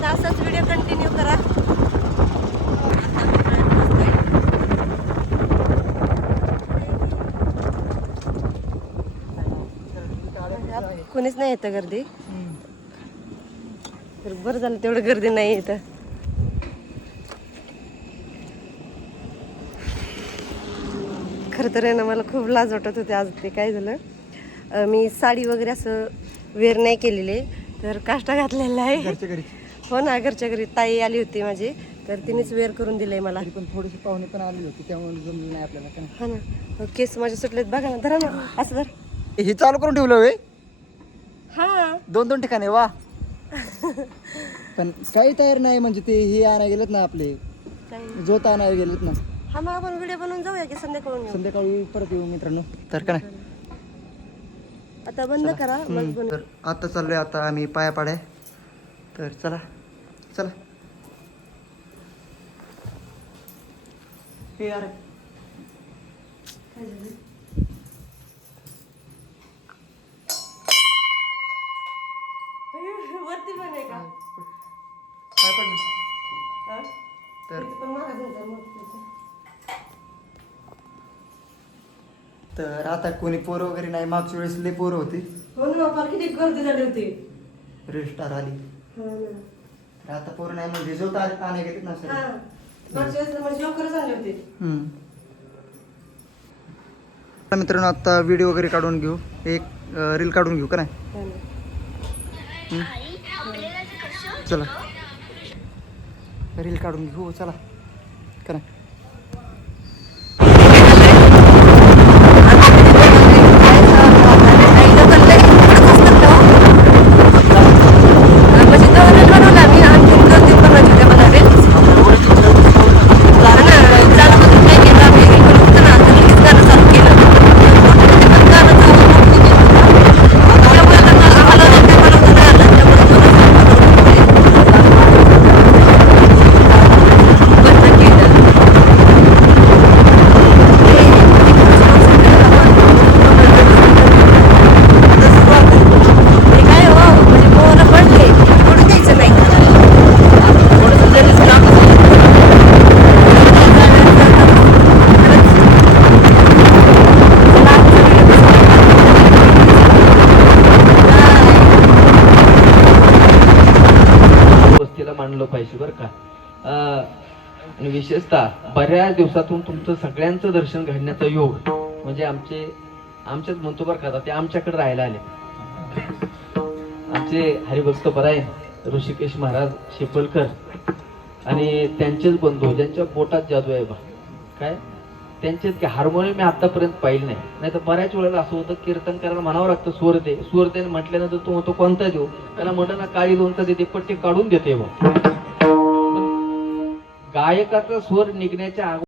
Video continue करा. कोणीच नाही येतं गर्दी. तर बरं झालं तेवढं गर्दी नाही येतं खरं तर आहे ना मला खूप लाज वाटत होते आज ते काय झालं. मी साडी वगैरे असं वेअर नाही केलेले. तर काष्टा घातलेला आहे. हो ना घरच्या घरी ताई आली होती माझी तर तिनेच वेअर करून दिलंय मला. पण थोडीशी पाहुणे पण आलेली होती त्यामुळे जमलं नाही आपल्याला का हा ना. केस माझे सुटलेत बघा ना धरा ना असं धर? हे चालू करून ठेवलं वे हा. दोन दोन ठिकाणी वा. पण काही तयार नाही म्हणजे ते हे आणायला गेलेत ना आपले. काय? जोत आणायला गेलेत ना. हा मग आपण व्हिडिओ बनवून जाऊया की संध्याकाळून येऊ? संध्याकाळी परत येऊ मित्रांनो. तर का नाही? आता बंद करा मग बनवू. तर आता चाललोय आता आम्ही पाया पाड्या तर चला. चला. हे अरे. वरती पण आहे का? हा? तर. पण. तर आता कोणी पोरं वगैरे नाही मागच्या वेळेस लई पोरं होती. हो ना किती गर्दी झाली होती. रेस्टार आली. हा आता पोरं नाही म्हणजे जो तार आणे गेलेत ना हा. सर मागच्या वेळेस म्हणजे लवकरच आले होते मित्रांनो आता व्हिडिओ वगैरे काढून घेऊ. एक रील काढून घेऊ का नाही? हा. चला. रील काढून घेऊ चला. का नाही म्हणजे दोन बनवला मी आणखीन दोन तीन बनवायचे ते बनवले कारण चालू काय केलं आम्ही इकडून होतं ना तर लगेच गाणं चालू केलं पण गाणं चालू नव्हतं केलं. त्यामुळे आता आम्हाला नाही काय बनवता नाही आलं. त्यामुळे बंद केलं. हे काय हो म्हणजे पोरं पडले पडू द्यायचं नाही थोडंसं जरीच काम मानलं पाहिजे बरं का. आणि विशेषतः बऱ्याच दिवसातून तुमचं सगळ्यांचं दर्शन घडण्याचा योग म्हणजे आमचे आमच्याच म्हणतो बरं का आता ते आमच्याकडे राहायला आले. आमचे हरिभक्त बराय ऋषिकेश महाराज शेपलकर आणि त्यांचेच बंधू ज्यांच्या पोटात जादू आहे बा. काय? त्यांचे की हार्मोनियम मी आतापर्यंत पाहिलं नाही. नाही तर बऱ्याच वेळेला असं होतं कीर्तन करायला म्हणावं लागतं स्वर दे स्वर दे म्हटल्यानंतर तो म्हणतो कोणता देऊ त्याला म्हटलं ना काळी दोनचा देते पट्टी काढून देते बा गायकाचा स्वर निघण्याच्या